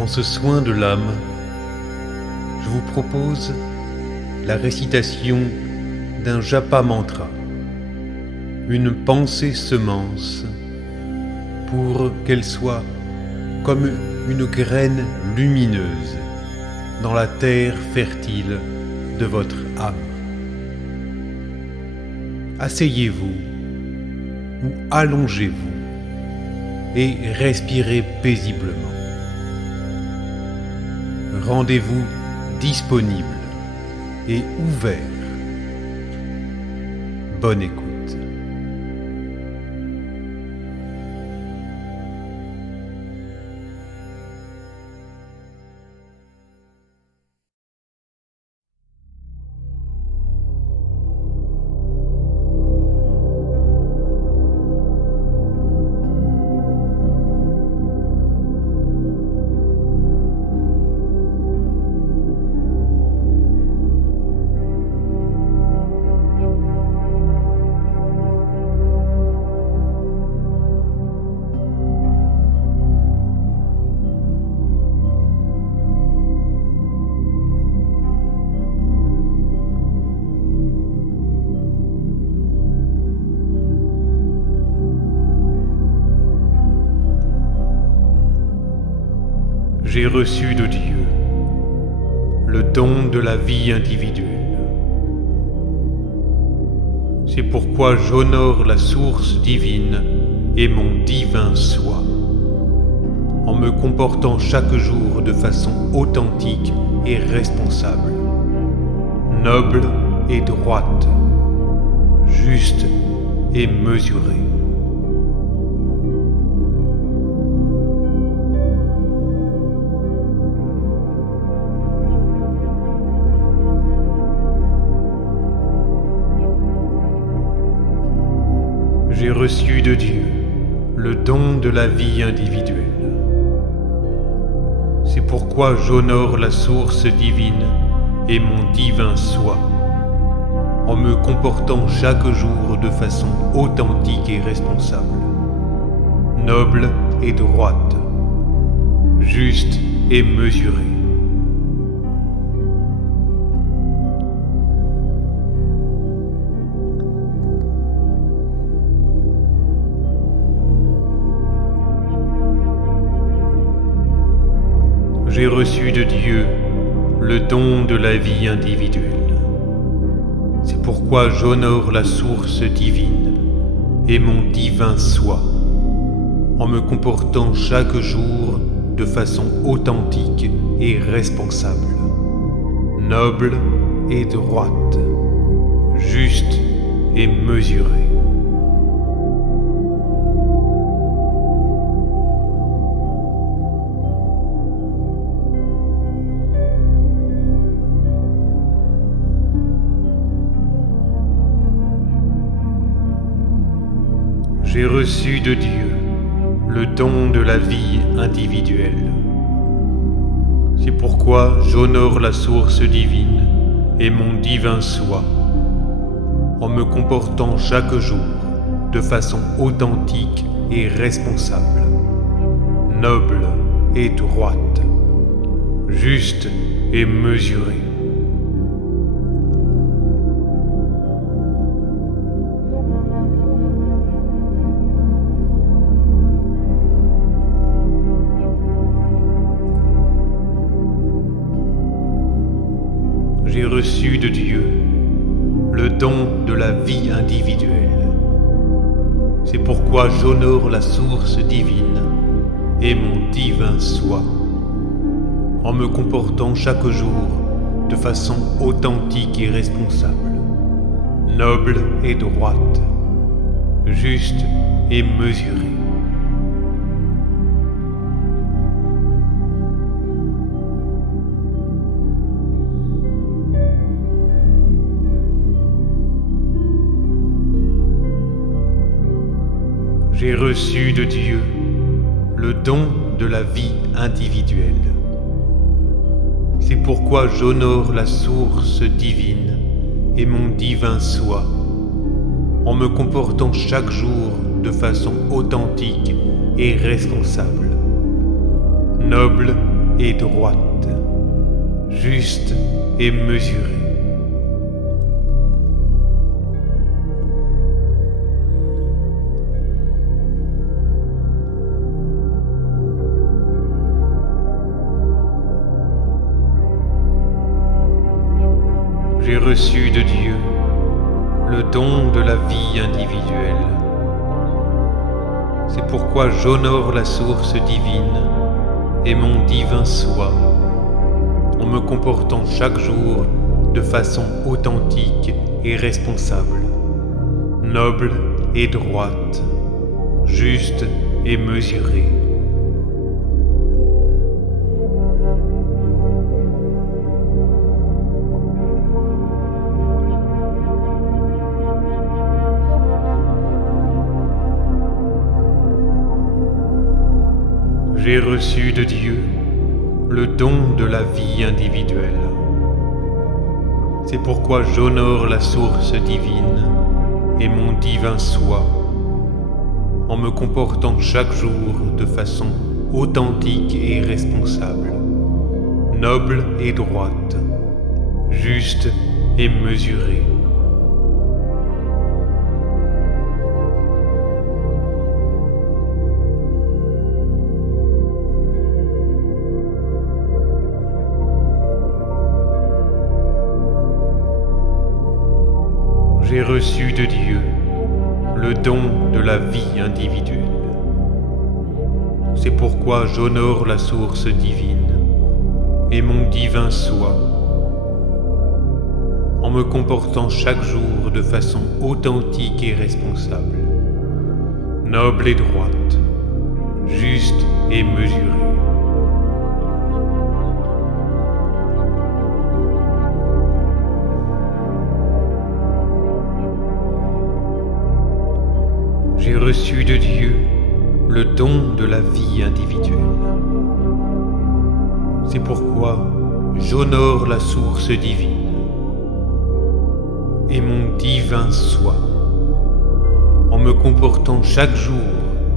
Dans ce soin de l'âme, je vous propose la récitation d'un japa mantra, une pensée semence, pour qu'elle soit comme une graine lumineuse dans la terre fertile de votre âme. Asseyez-vous ou allongez-vous et respirez paisiblement. Rendez-vous disponible et ouvert. Bonne écoute. J'ai reçu de Dieu le don de la vie individuelle. C'est pourquoi j'honore la source divine et mon divin soi, en me comportant chaque jour de façon authentique et responsable, noble et droite, juste et mesurée. J'ai reçu de Dieu le don de la vie individuelle. C'est pourquoi j'honore la source divine et mon divin soi, en me comportant chaque jour de façon authentique et responsable, noble et droite, juste et mesurée. J'ai reçu de Dieu le don de la vie individuelle. C'est pourquoi j'honore la source divine et mon divin soi, en me comportant chaque jour de façon authentique et responsable, noble et droite, juste et mesurée. J'ai reçu de Dieu le don de la vie individuelle. C'est pourquoi j'honore la source divine et mon divin soi, en me comportant chaque jour de façon authentique et responsable, noble et droite, juste et mesurée. J'ai reçu de Dieu le don de la vie individuelle. C'est pourquoi j'honore la source divine et mon divin soi, en me comportant chaque jour de façon authentique et responsable, noble et droite, juste et mesurée. J'ai reçu de Dieu le don de la vie individuelle. C'est pourquoi j'honore la source divine et mon divin soi, en me comportant chaque jour de façon authentique et responsable, noble et droite, juste et mesurée. J'ai reçu de Dieu le don de la vie individuelle. C'est pourquoi j'honore la source divine et mon divin soi, en me comportant chaque jour de façon authentique et responsable, noble et droite, juste et mesurée. J'ai reçu de Dieu le don de la vie individuelle. C'est pourquoi j'honore la source divine et mon divin soi, en me comportant chaque jour de façon authentique et responsable, noble et droite, juste et mesurée. J'ai reçu de Dieu le don de la vie individuelle. C'est pourquoi j'honore la source divine et mon divin soi, en me comportant chaque jour de façon authentique et responsable, noble et droite, juste et mesurée. J'ai reçu de Dieu le don de la vie individuelle. C'est pourquoi j'honore la source divine et mon divin soi, en me comportant chaque jour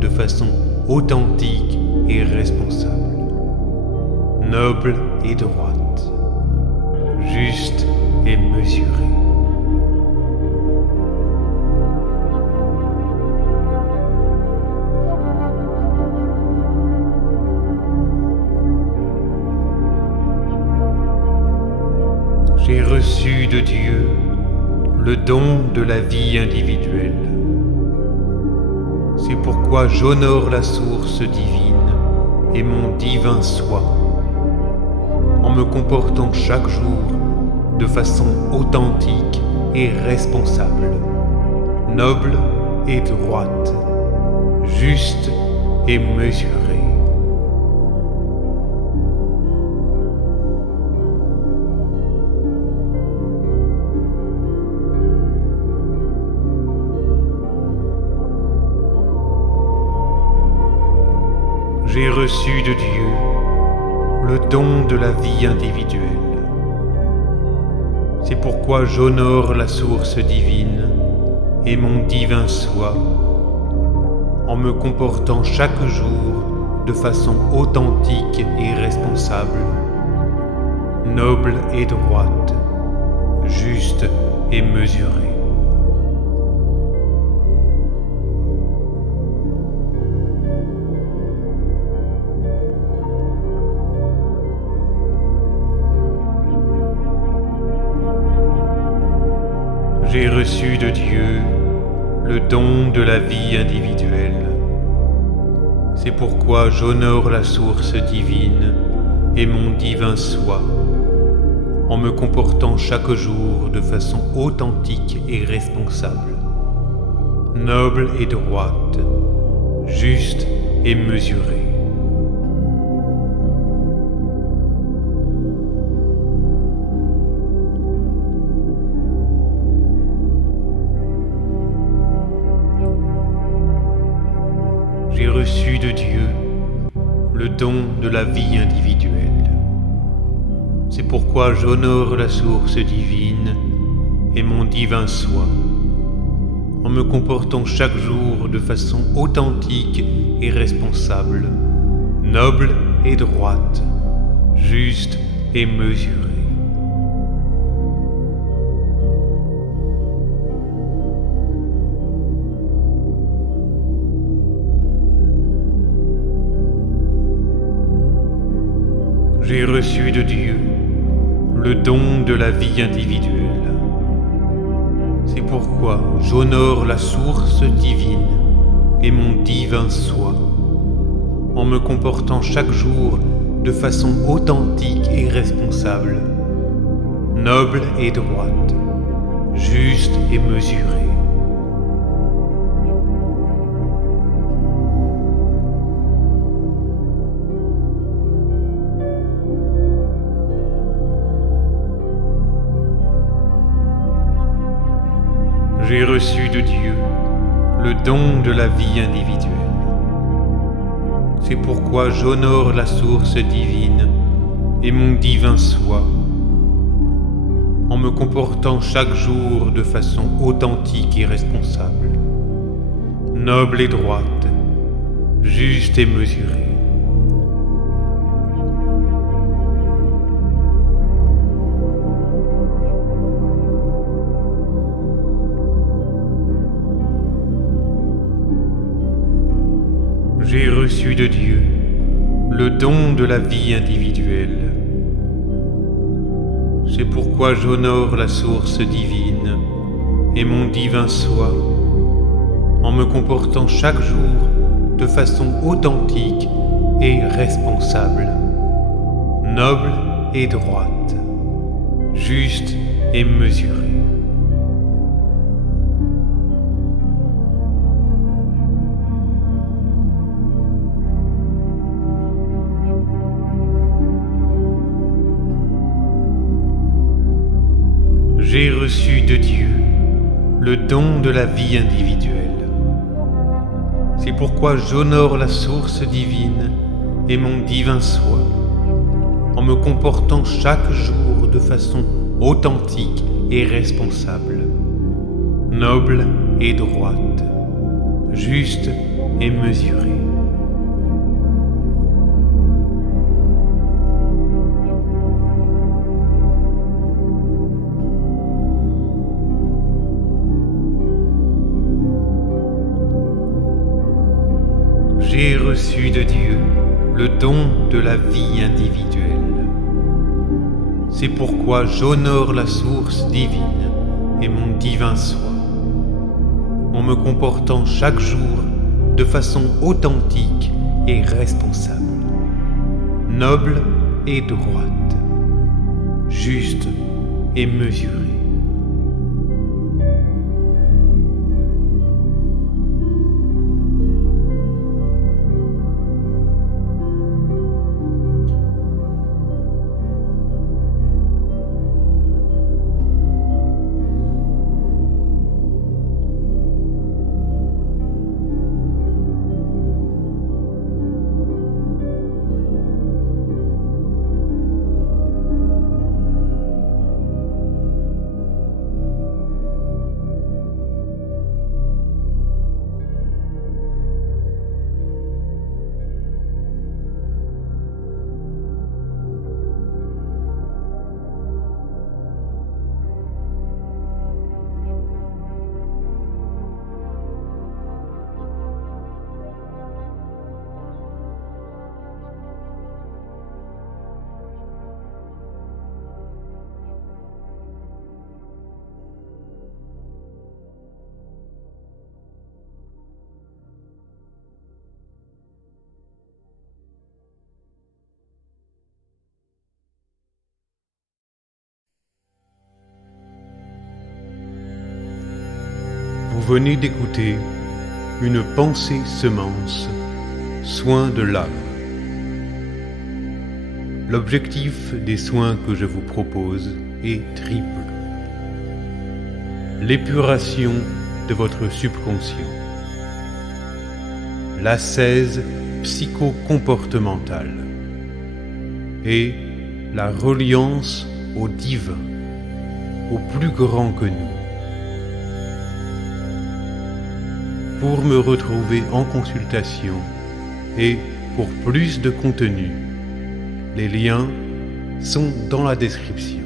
de façon authentique et responsable, noble et droite, juste et mesurée. J'ai reçu de Dieu le don de la vie individuelle. C'est pourquoi j'honore la source divine et mon divin soi, en me comportant chaque jour de façon authentique et responsable, noble et droite, juste et mesurée. J'ai reçu de Dieu le don de la vie individuelle. C'est pourquoi j'honore la source divine et mon divin soi, en me comportant chaque jour de façon authentique et responsable, noble et droite, juste et mesurée. J'ai reçu de Dieu le don de la vie individuelle. C'est pourquoi j'honore la source divine et mon divin soi, en me comportant chaque jour de façon authentique et responsable, noble et droite, juste et mesurée. J'ai reçu de Dieu le don de la vie individuelle. C'est pourquoi j'honore la source divine et mon divin soi, en me comportant chaque jour de façon authentique et responsable, noble et droite, juste et mesuré. J'ai reçu de Dieu le don de la vie individuelle. C'est pourquoi j'honore la source divine et mon divin soi, en me comportant chaque jour de façon authentique et responsable, noble et droite, juste et mesurée. J'ai reçu de Dieu le don de la vie individuelle. C'est pourquoi j'honore la source divine et mon divin soi, en me comportant chaque jour de façon authentique et responsable, noble et droite, juste et mesurée. J'ai reçu de Dieu le don de la vie individuelle. C'est pourquoi j'honore la source divine et mon divin soi, en me comportant chaque jour de façon authentique et responsable, noble et droite, juste et mesurée. J'ai reçu de Dieu le don de la vie individuelle. C'est pourquoi j'honore la source divine et mon divin soi, en me comportant chaque jour de façon authentique et responsable, noble et droite, juste et mesurée. J'ai reçu de Dieu le don de la vie individuelle. C'est pourquoi j'honore la source divine et mon divin soi, en me comportant chaque jour de façon authentique et responsable, noble et droite, juste et mesurée. Vous venez d'écouter une pensée semence, soin de l'âme. L'objectif des soins que je vous propose est triple. L'épuration de votre subconscient, l'ascèse psycho-comportementale et la reliance au divin, au plus grand que nous. Pour me retrouver en consultation et pour plus de contenu, les liens sont dans la description.